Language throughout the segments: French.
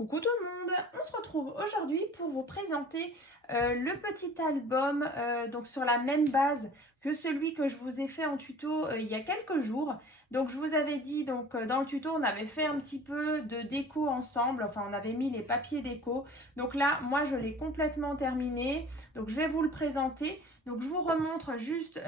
Coucou tout le monde, on se retrouve aujourd'hui pour vous présenter le petit album donc sur la même base que celui que je vous ai fait en tuto il y a quelques jours. Donc je vous avais dit dans le tuto on avait fait un petit peu de déco ensemble, enfin on avait mis les papiers déco. Donc là moi je l'ai complètement terminé, donc je vais vous le présenter. Donc je vous remontre juste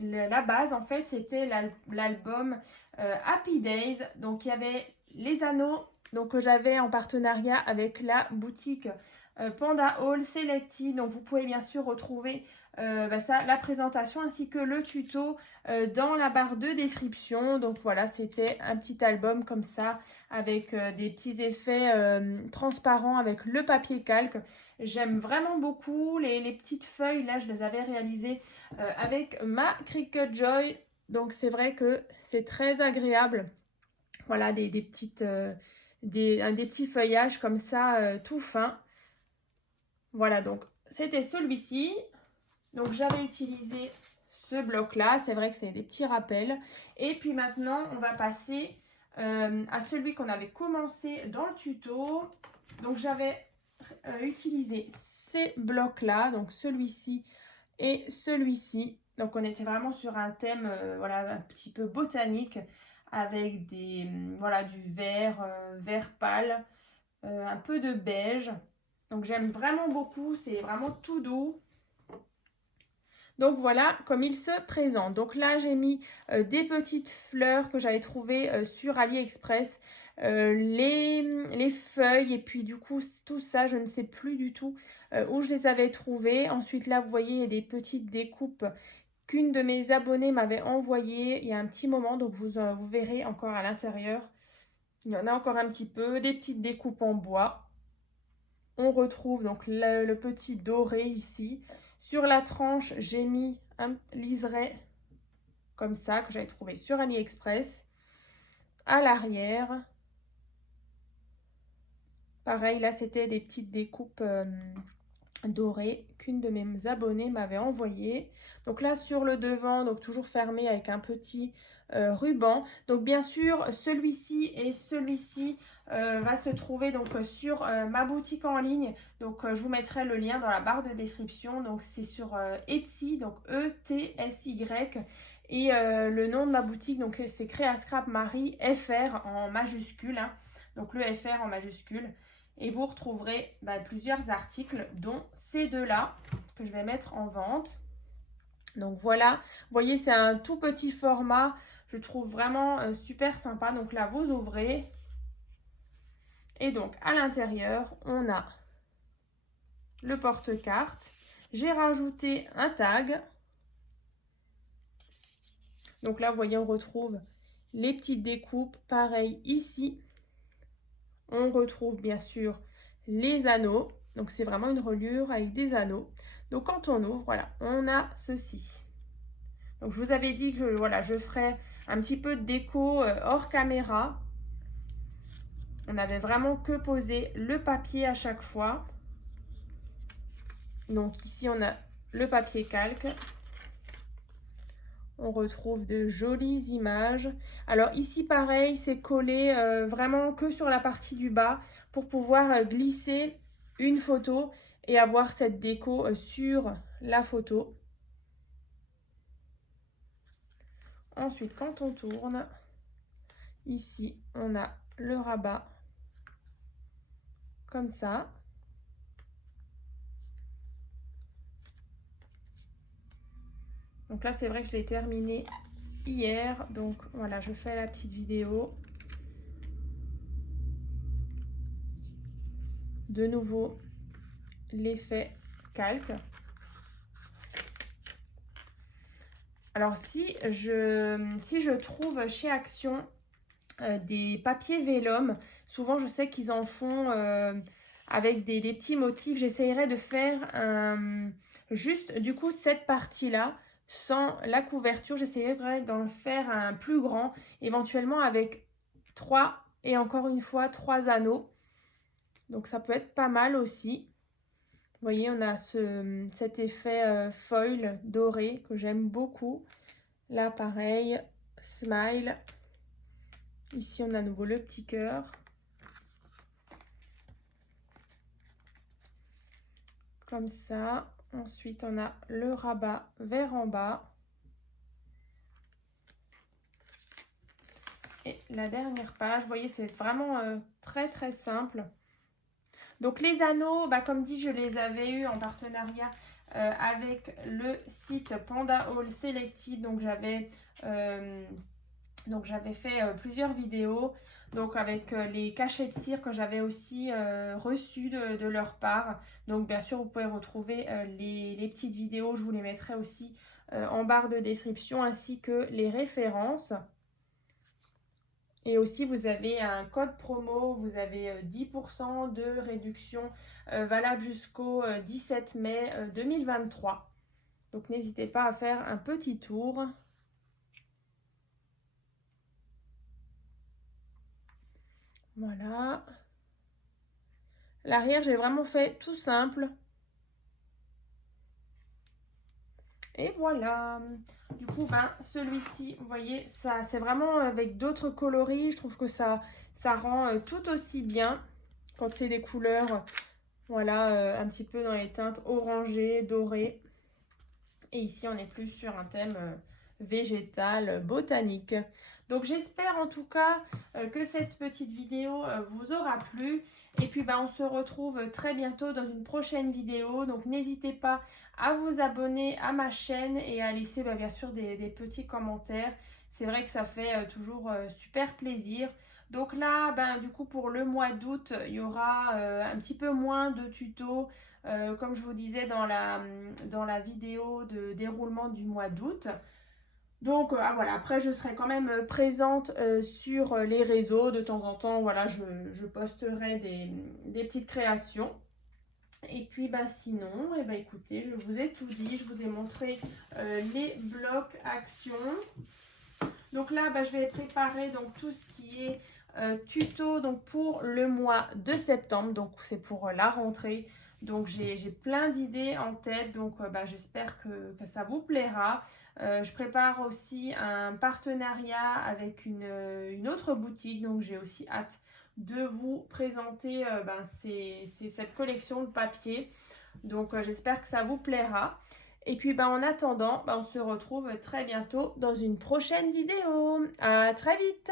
la base, en fait c'était l'album Happy Days. Donc il y avait les anneaux que j'avais en partenariat avec la boutique Panda Hall Selecti. Donc vous pouvez bien sûr retrouver la présentation ainsi que le tuto dans la barre de description. Donc voilà, c'était un petit album comme ça avec des petits effets transparents avec le papier calque. J'aime vraiment beaucoup les petites feuilles. Là, je les avais réalisées avec ma Cricut Joy. Donc c'est vrai que c'est très agréable. Voilà, des petits feuillages comme ça, tout fin. Voilà, donc c'était celui-ci. Donc j'avais utilisé ce bloc-là. C'est vrai que c'est des petits rappels. Et puis maintenant, on va passer à celui qu'on avait commencé dans le tuto. Donc j'avais utilisé ces blocs-là, donc celui-ci et celui-ci. Donc on était vraiment sur un thème voilà, un petit peu botanique avec du vert, vert pâle, un peu de beige. Donc j'aime vraiment beaucoup, c'est vraiment tout doux. Donc voilà comme il se présente. Donc là j'ai mis des petites fleurs que j'avais trouvées sur AliExpress. Les feuilles et puis du coup tout ça je ne sais plus du tout où je les avais trouvées. Ensuite là vous voyez il y a des petites découpes qu'une de mes abonnées m'avait envoyées il y a un petit moment. Donc vous verrez encore à l'intérieur. Il y en a encore un petit peu. Des petites découpes en bois. On retrouve donc le petit doré ici. Sur la tranche, j'ai mis un liseré comme ça que j'avais trouvé sur AliExpress. À l'arrière, pareil, là c'était des petites découpes dorées qu'une de mes abonnées m'avait envoyé. Donc là sur le devant, donc toujours fermé avec un petit ruban. Donc bien sûr celui-ci et celui-ci va se trouver donc sur ma boutique en ligne. Donc je vous mettrai le lien dans la barre de description. Donc c'est sur Etsy, donc E-T-S-Y. Et le nom de ma boutique, donc c'est Créa Scrap Marie FR en majuscule, hein. Donc le FR en majuscule. Et vous retrouverez plusieurs articles, dont ces deux-là, que je vais mettre en vente. Donc voilà, vous voyez, c'est un tout petit format. Je trouve vraiment super sympa. Donc là, vous ouvrez. Et donc, à l'intérieur, on a le porte-carte. J'ai rajouté un tag. Donc là, vous voyez, on retrouve les petites découpes. Pareil ici. On retrouve bien sûr les anneaux. Donc c'est vraiment une reliure avec des anneaux. Donc quand on ouvre, voilà, on a ceci. Donc je vous avais dit que voilà, je ferais un petit peu de déco hors caméra. On n'avait vraiment que posé le papier à chaque fois. Donc ici on a le papier calque. On retrouve de jolies images. Alors ici pareil, c'est collé vraiment que sur la partie du bas pour pouvoir glisser une photo et avoir cette déco sur la photo. Ensuite, quand on tourne, ici on a le rabat comme ça. Donc là c'est vrai que je l'ai terminé hier, donc voilà, je fais la petite vidéo. De nouveau l'effet calque. Alors si je trouve chez Action des papiers vélum, souvent je sais qu'ils en font avec des petits motifs. J'essayerai de faire juste du coup cette partie là sans la couverture. J'essayerai d'en faire un plus grand, éventuellement avec 3 et encore une fois 3 anneaux. Donc ça peut être pas mal aussi. Vous voyez, on a cet effet foil doré que j'aime beaucoup. Là, pareil, smile. Ici, on a à nouveau le petit cœur. comme ça. Ensuite, on a le rabat vers en bas. Et la dernière page, vous voyez, c'est vraiment très très simple. Donc les anneaux, comme dit, je les avais eus en partenariat avec le site Panda Haul Selected. Donc j'avais fait plusieurs vidéos. Donc avec les cachets de cire que j'avais aussi reçus de leur part. Donc bien sûr, vous pouvez retrouver les petites vidéos. Je vous les mettrai aussi en barre de description, ainsi que les références. Et aussi, vous avez un code promo, vous avez 10% de réduction valable jusqu'au 17 mai 2023. Donc, n'hésitez pas à faire un petit tour. Voilà. L'arrière, j'ai vraiment fait tout simple. Et voilà. Du coup, celui-ci, vous voyez, ça, c'est vraiment avec d'autres coloris. Je trouve que ça rend tout aussi bien quand c'est des couleurs, voilà, un petit peu dans les teintes orangées, dorées. Et ici, on est plus sur un thème végétal, botanique. Donc, j'espère en tout cas que cette petite vidéo vous aura plu. Et puis, on se retrouve très bientôt dans une prochaine vidéo. Donc, n'hésitez pas à vous abonner à ma chaîne et à laisser bien sûr des petits commentaires. C'est vrai que ça fait toujours super plaisir. Donc là, du coup, pour le mois d'août, il y aura un petit peu moins de tutos. Comme je vous disais dans la vidéo de déroulement du mois d'août. Donc voilà, après je serai quand même présente sur les réseaux de temps en temps. Voilà, je posterai des petites créations. Et puis sinon, écoutez, je vous ai tout dit, je vous ai montré les blocs actions. Donc là, je vais préparer donc tout ce qui est tuto donc pour le mois de septembre. Donc c'est pour la rentrée. Donc j'ai plein d'idées en tête, donc j'espère que ça vous plaira. Je prépare aussi un partenariat avec une autre boutique, donc j'ai aussi hâte de vous présenter cette collection de papier. Donc j'espère que ça vous plaira. Et puis en attendant, on se retrouve très bientôt dans une prochaine vidéo. À très vite!